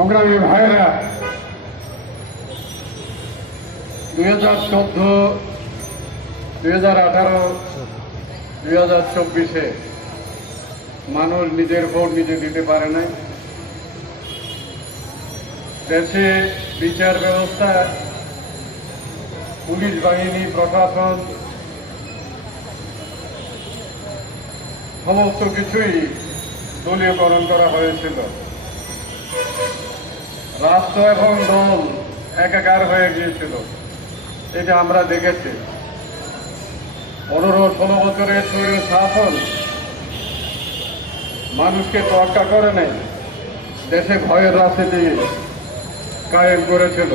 সংগ্রামী ভাইয়েরা, দুই হাজার চোদ্দ, দুই হাজার আঠারো, দুই হাজার চব্বিশে মানুষ নিজের ভোট নিজে দিতে পারে নাই। দেশে বিচার ব্যবস্থা, পুলিশ বাহিনী প্রশাসন, সমস্ত কিছুই দলীয়করণ করা হয়েছিল। রাষ্ট্র এবং দল একাকার হয়ে গিয়েছিল। এটা আমরা দেখেছি। পনেরো ষোলো বছরের শরীর শাসন মানুষকে তোয়াক্কা করে নাই দেশে ভয়ের রাজনীতি কায়েম করেছিল।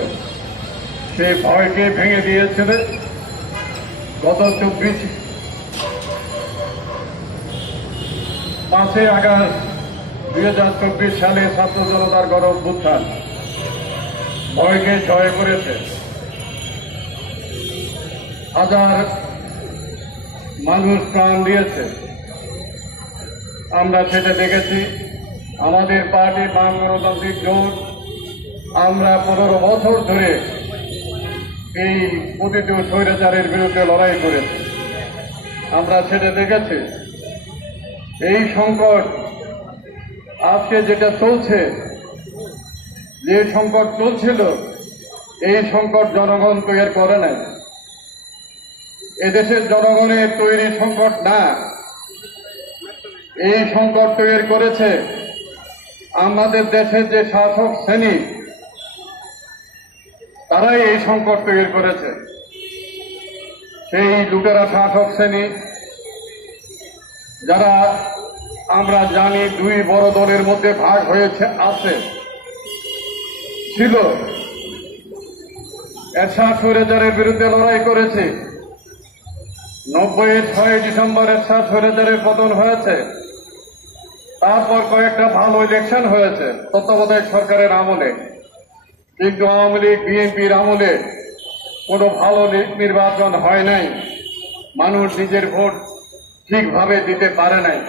সেই ভয়কে ভেঙে দিয়েছিল। গত চব্বিশ পাঁচই আগস্ট দুই হাজার চব্বিশ সালে ছাত্র জনতার গণ অভ্যুত্থান। ভয়কে জয় করেছে। হাজার মানুষ প্রাণ দিয়েছে। আমরা সেটা দেখেছি। আমাদের পার্টি বাম গণতান্ত্রিক জোট আমরা পনেরো বছর ধরে এই পতিত স্বৈরাচারের বিরুদ্ধে লড়াই করেছি। আমরা সেটা দেখেছি। এই সংকট আজকে যেটা চলছে যে সংকট চলছিল, এই সংকট জনগণ তৈরি করে নাই। এদেশের জনগণের তৈরি সংকট না। এই সংকট তৈরি করেছে আমাদের দেশের যে শাসক শ্রেণি, তারাই এই সংকট তৈরি করেছে। সেই লুটেরা শাসক শ্রেণি, যারা আমরা জানি দুই বড় দলের মধ্যে ভাগ হয়েছে, আছে। ছিল এরশাদ সৈরাজারের বিরুদ্ধে লড়াই করেছে। নব্বইয়ের ছয় ডিসেম্বর এরশাদ সৈরাজারের পতন হয়েছে। তারপর কয়েকটা ভালো ইলেকশন হয়েছে, তত্ত্বাবধায়ক সরকারের আমলে। কিন্তু আওয়ামী লীগ, বিএনপির আমলে কোনো ভালো নির্বাচন হয় নাই। মানুষ নিজের ভোট ঠিকভাবে দিতে পারে নাই।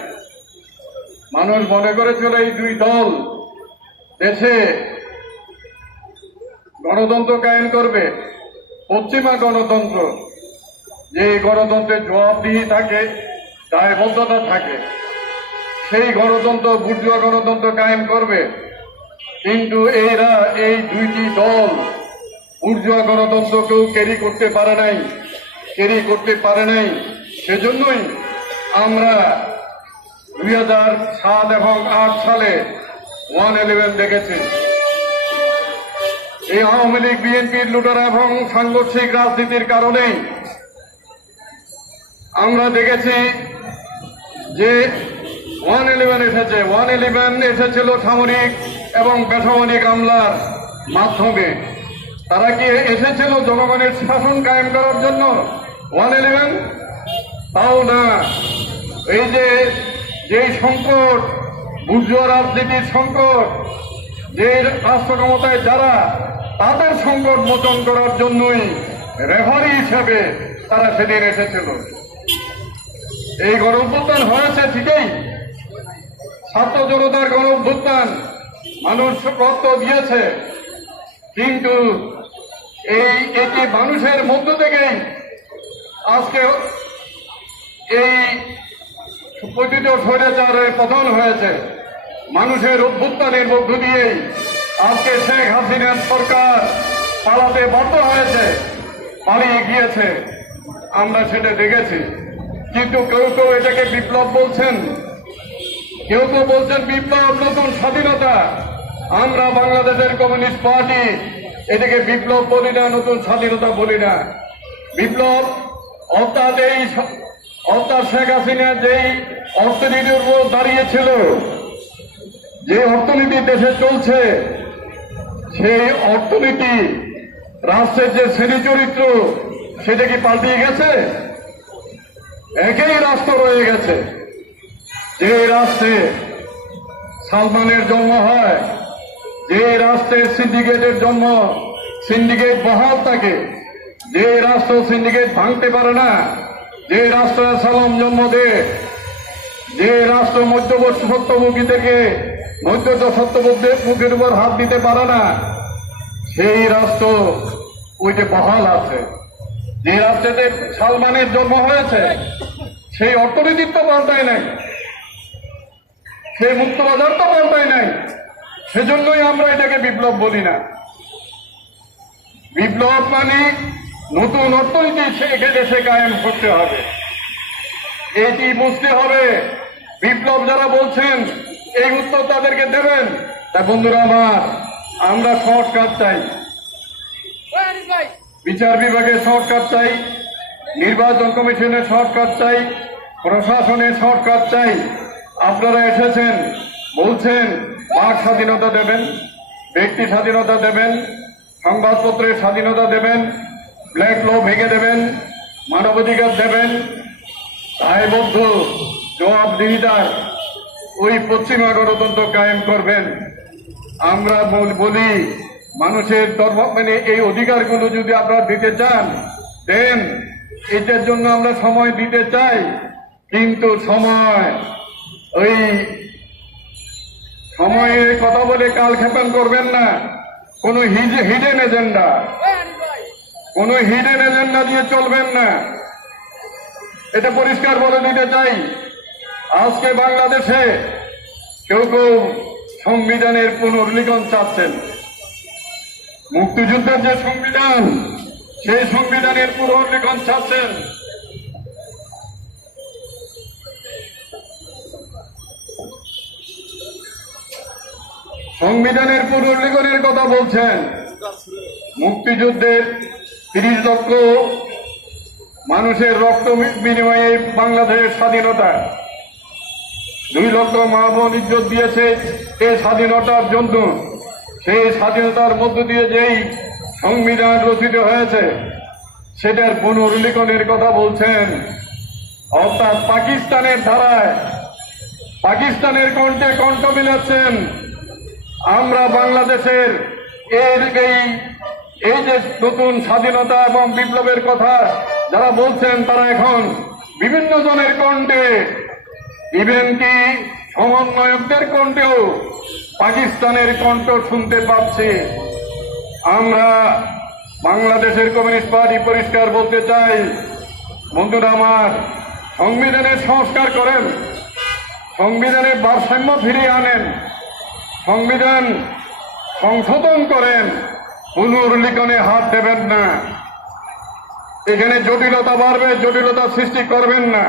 মানুষ মনে করেছিল এই দুই দল দেশে গণতন্ত্র কায়েম করবে। পশ্চিমা গণতন্ত্র। যে গণতন্ত্রের জবাবদিহি থাকে, দায়বদ্ধতা থাকে, সেই গণতন্ত্র, বুর্জুয়া গণতন্ত্র কায়েম করবে। কিন্তু এরা, এই দুইটি দল বুর্জুয়া গণতন্ত্রকেও ক্যারি করতে পারে নাই, ক্যারি করতে পারে নাই। সেজন্যই আমরা দুই হাজার সাত এবং আট সালে ওয়ান ইলেভেন দেখেছি। এই আওয়ামী লীগ, বিএনপির লুটারা এবং সাংগঠনিক রাজনীতির কারণেই আমরা দেখেছি যে ওয়ান ইলেভেন এসেছে। ওয়ান ইলেভেন এসেছিল সামরিক এবং বেসামরিক আমলার মাধ্যমে। তারা কি এসেছিল জনগণের শাসন কায়েম করার জন্য? One eleven? তাও না। এই যে যেই সংকট, বুর্জুয়া রাজনীতির সংকট, যে রাষ্ট্র ক্ষমতায় যারা তাদের সংকট মোচন করার জন্যই রেফারি হিসেবে তারা সেদিন এসেছিল। এই গণ হয়েছে ঠিকই। ছাত্র জনতার গণ অভ্যুত্থান মানুষ রক্ত দিয়েছে। কিন্তু এই এটি মানুষের মধ্য থেকেই আজকে এই পতিত স্বৈরাচারের পতন হয়েছে। মানুষের অভ্যুত্থানের মধ্য দিয়েই আজকে শেখ হাসিনার সরকার পালাতে বাধ্য হয়েছে, পালিয়ে গিয়েছে। আমরা সেটা দেখেছি। কিন্তু কেউ কেউ এটাকে বিপ্লব বলছেন। কেউ কেউ বলছেন বিপ্লব নতুন স্বাধীনতা। আমরা বাংলাদেশের কমিউনিস্ট পার্টি এটাকে বিপ্লব বলি না, নতুন স্বাধীনতা বলি না। বিপ্লব অর্থাৎ এই অর্থাৎ শেখ হাসিনা যেই অর্থনীতির উপর দাঁড়িয়েছিল, যে অর্থনীতি দেশে চলছে সেই অর্থনীতি, রাষ্ট্রের যে শ্রেণি চরিত্র সেটা কি পাল্টিয়ে গেছে? একই রাষ্ট্র রয়ে গেছে। যে রাষ্ট্রে সালমানের জন্ম হয় যে রাষ্ট্রে সিন্ডিকেটের জন্ম, সিন্ডিকেট বহাল থাকে যে রাষ্ট্র সিন্ডিকেট ভাঙতে পারে না যে রাষ্ট্রে সালাম জন্ম দেয় যে রাষ্ট্র মধ্যবর্তী সত্যভোগীদেরকে মধ্যত সত্যবুদ্ধের মুখের উপর হাত দিতে পারে না। সেই রাষ্ট্র ওই যে বহাল আছে। যে রাষ্ট্রেতে সালমানের জন্ম হয়েছে, সেই অর্থনীতির তো পাল্টায় নাই। সেই মুক্ত বাজার তো পাল্টায় নাই। সেজন্যই আমরা এটাকে বিপ্লব বলি না। বিপ্লব মানে নতুন অর্থনীতি সে দেশে কায়েম করতে হবে। এটি বুঝতে হবে। বিপ্লব যারা বলছেন এই উত্তর তাদেরকে দেবেন। তা বন্ধুরা আমার, আমরা শর্টকাট চাই। বিচার বিভাগে শর্টকাট চাই। নির্বাচন কমিশনের শর্টকাট চাই। প্রশাসনের শর্টকাট চাই। আপনারা এসেছেন, বলছেন বাক স্বাধীনতা দেবেন, ব্যক্তি স্বাধীনতা দেবেন, সংবাদপত্রের স্বাধীনতা দেবেন, ব্ল্যাক ল ভেঙে দেবেন, মানবাধিকার দেবেন। দায়বদ্ধ জবাবদিহিতার ওই পশ্চিমা গণতন্ত্র কায়েম করবেন। আমরা বল- মানুষের ধর্ম মানে এই অধিকারগুলো যদি আপনারা দিতে চান, দেন। এটার জন্য আমরা সময় দিতে চাই, কিন্তু সময়, ওই সময়ে কথা বলে কাল খেপেন করবেন না। কোনো হিডেন এজেন্ডা কোনো হিডেন এজেন্ডা দিয়ে চলবেন না। এটা পরিষ্কার বলে দিতে চাই। আজকে বাংলাদেশে কেউ কেউ সংবিধানের পুনর্লিখন চাচ্ছেন। মুক্তিযুদ্ধের যে সংবিধান, সেই সংবিধানের পুনর্লিখন চাচ্ছেন। সংবিধানের পুনর্লিখনের কথা বলছেন। মুক্তিযুদ্ধের তিরিশ লক্ষ মানুষের রক্ত বিনিময়ে বাংলাদেশের স্বাধীনতা। দুই লক্ষ মা বোন ইজ্জত দিয়েছে এই স্বাধীনতার জন্য সেই স্বাধীনতার মধ্য দিয়ে যেই সংবিধান রচিত হয়েছে, সেটার পুনর্লিখনের কথা বলছেন। অর্থাৎ পাকিস্তানের ধারায় পাকিস্তানের কণ্ঠে কণ্ঠ মিলাচ্ছেন। আমরা বাংলাদেশের এর এই এই যে নতুন স্বাধীনতা এবং বিপ্লবের কথা যারা বলছেন, তারা এখন বিভিন্ন জনের কণ্ঠে ইভেন সমন্বয়কদের কণ্ঠেও পাকিস্তানের কণ্ঠ শুনতে পাচ্ছি। আমরা বাংলাদেশের কমিউনিস্ট পার্টি পরিষ্কার বলতে চাই, বন্ধুরা আমার সংবিধানের সংস্কার করেন সংবিধানের ভারসাম্য ফিরিয়ে আনেন, সংবিধান সংশোধন করেন, পুনর্লিখনে হাত দেবেন না। এখানে জটিলতা বাড়বে, জটিলতা সৃষ্টি করবেন না।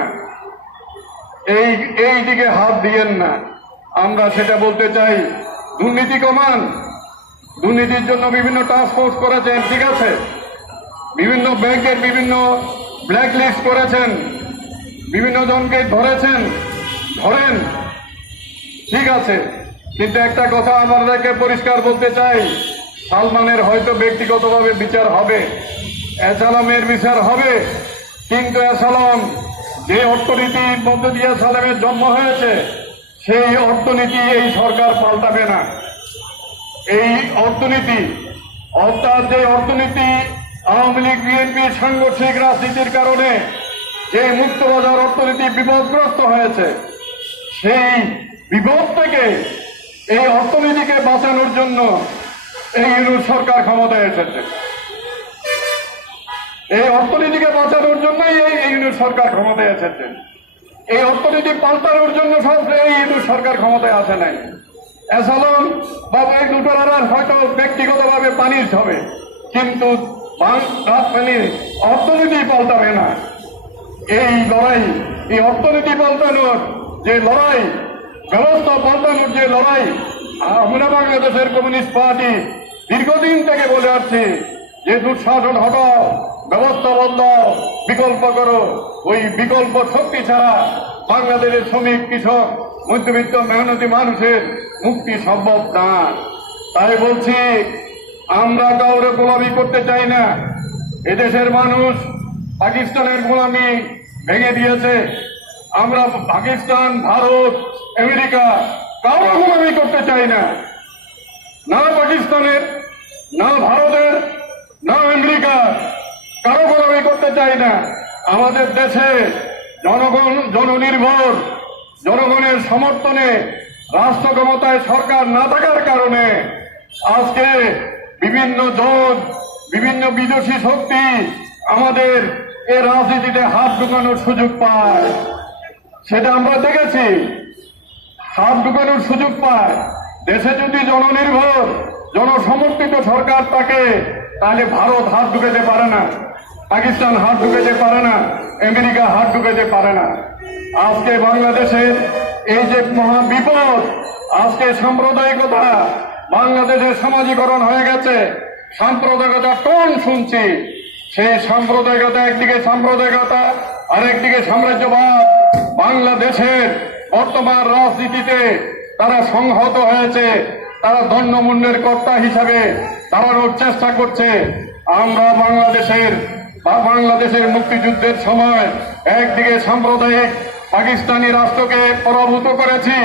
এই এই দিকে হাত দিয়েন না। আমরা সেটা বলতে চাই, দুর্নীতি কমান। দুর্নীতির জন্য বিভিন্ন টাস্ক ফোর্স করেছেন, ঠিক আছে? বিভিন্ন ব্যাংকের বিভিন্ন ব্ল্যাক লিস্ট করেছেন। বিভিন্ন জনকে ধরেছেন, ধরেন। ঠিক আছে। কিন্তু একটা কথা আমাদেরকে পরিষ্কার বলতে চাই, সালমানের হয়তো ব্যক্তিগতভাবে বিচার হবে, এসালামের বিচার হবে। কিন্তু এসালাম যে অর্থনীতির মধ্য দিয়ে সালামের জন্ম হয়েছে, সেই অর্থনীতি এই সরকার পাল্টাবে না। এই অর্থনীতি, অর্থাৎ যে অর্থনীতি আওয়ামী লীগ বিএনপির সাংগঠনিক রাজনীতির কারণে যে মুক্তবাজার অর্থনীতি বিপদগ্রস্ত হয়েছে, সেই বিপদ থেকে এই অর্থনীতিকে বাঁচানোর জন্য এই সরকার ক্ষমতায় এসেছে। এই অর্থনীতিকে বাঁচানোর জন্যই এই ইউনুস সরকার ক্ষমতায় এসেছেন এই অর্থনীতি পাল্টানোর জন্য সব এই ইউনুস সরকার ক্ষমতায় আসে নাই। এসালম বা এই লুটোরার হয়তো ব্যক্তিগতভাবে পানির হবে, কিন্তু মানে অর্থনীতি পাল্টাবে না। এই লড়াই, এই অর্থনীতি পাল্টানোর যে লড়াই, ব্যবস্থা পাল্টানোর যে লড়াই, আমরা বাংলাদেশের কমিউনিস্ট পার্টি দীর্ঘদিন থেকে বলে আসছি যে দুঃশাসন হটাও ব্যবস্থা বদলাও বিকল্প করো। ওই বিকল্প শক্তি ছাড়া বাংলাদেশের শ্রমিক, কৃষক, মধ্যবিত্ত, মেহনতি মানুষের মুক্তি সম্ভব না। তাই বলছি, আমরা কাউরে গোলামি করতে চাই না। এদেশের মানুষ পাকিস্তানের গোলামি ভেঙে দিয়েছে। আমরা পাকিস্তান, ভারত, আমেরিকা কারও গোলামি করতে চাই না। না পাকিস্তানের, না ভারতের না আমেরিকা, কারও গোলামি করতে চাই না। আমাদের দেশে জনগণ জননির্ভর, জনগণের সমর্থনে, রাষ্ট্র ক্ষমতায় সরকার না থাকার কারণে আজকে বিভিন্ন জন বিভিন্ন বিদেশি শক্তি আমাদের এ রাজনীতিতে হাত ঢুকানোর সুযোগ পায়। সেটা আমরা দেখেছি। হাত ঢুকানোর সুযোগ পায়। দেশে যদি জননির্ভর, জনসমর্থিত সরকার থাকে তাহলে ভারত হাত ঢুকাতে পারে না, পাকিস্তান হাত ঢুকাতে পারে না, আমেরিকা হাত ঢুকাতে পারে না। আজকে বাংলাদেশের এই যে মহা বিপদ, আজকে সাম্প্রদায়িকতা, বাংলাদেশের সমাজীকরণ হয়ে গেছে, সাম্প্রদায়িকতা কোন শুনছি? সেই সাম্প্রদায়িকতা, একদিকে সাম্প্রদায়িকতা, আরেকদিকে সাম্রাজ্যবাদ। বাংলাদেশের বর্তমান রাজনীতিতে তারা সংহত হয়েছে। তারা দণ্ডমূল্যের কর্তা হিসাবে দাঁড়ানোর চেষ্টা করছে। আমরা বাংলাদেশের বা বাংলাদেশের মুক্তিযুদ্ধের সময় একদিকে সাম্প্রদায়িক পাকিস্তানি রাষ্ট্রকে পরাভূত করেছি,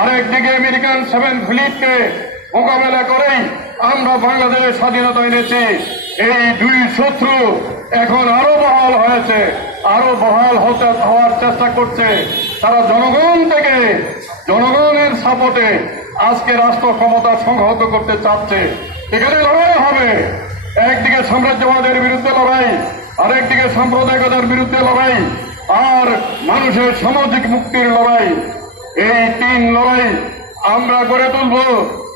আরেকদিকে আমেরিকান সেভেন ফ্লিটকে মোকাবেলা করেই আমরা বাংলাদেশের স্বাধীনতা এনেছি। এই দুই শত্রু এখন আরও বহাল হয়েছে, আরও বহাল হতে হওয়ার চেষ্টা করছে। তারা জনগণ থেকে জনগণের সাপোর্টে আজকে রাষ্ট্র ক্ষমতা সংহত করতে চাচ্ছে। এখানে লড়াই হবে। একদিকে সাম্রাজ্যবাদের বিরুদ্ধে লড়াই, আরেকদিকে সাম্প্রদায়িকতার বিরুদ্ধে লড়াই, আর মানুষের সামাজিক মুক্তির লড়াই। এই তিন লড়াই আমরা গড়ে তুলব।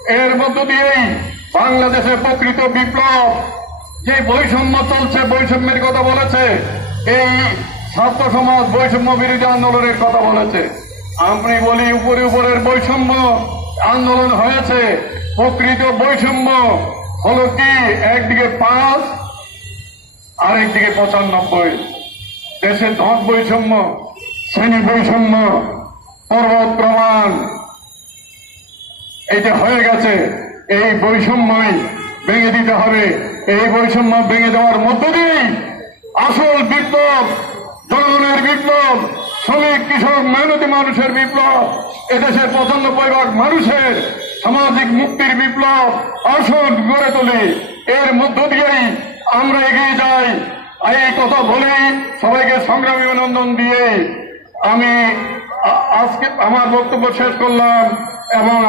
এর মধ্য দিয়েই বাংলাদেশে প্রকৃত বিপ্লব। যে বৈষম্য চলছে, বৈষম্যের কথা বলেছে, এই ছাত্র সমাজ বৈষম্য বিরোধী আন্দোলনের কথা বলেছে। আমি বলি উপরে উপরের বৈষম্য। আন্দোলন হয়েছে। প্রকৃত বৈষম্য হলো কি? একদিকে পাঁচ, আরেকদিকে পঁচানব্বই। দেশে ধন বৈষম্য, শ্রেণি বৈষম্য, পর্বত প্রমাণ এইটা হয়ে গেছে। এই বৈষম্যই ভেঙে দিতে হবে। এই বৈষম্য ভেঙে দেওয়ার মধ্য দিয়েই আসল শ্রমিক, কৃষক, মেহনতি মানুষের বিপ্লব, এদেশের পঁচানব্বই ভাগ মানুষের সামাজিক মুক্তির বিপ্লব আসন গড়ে তুলি। এর মধ্য দিয়েই আমরা এগিয়ে যাই। এই কথা বলেই সবাইকে সংগ্রামী অভিনন্দন দিয়ে আমি আজকে আমার বক্তব্য শেষ করলাম এবং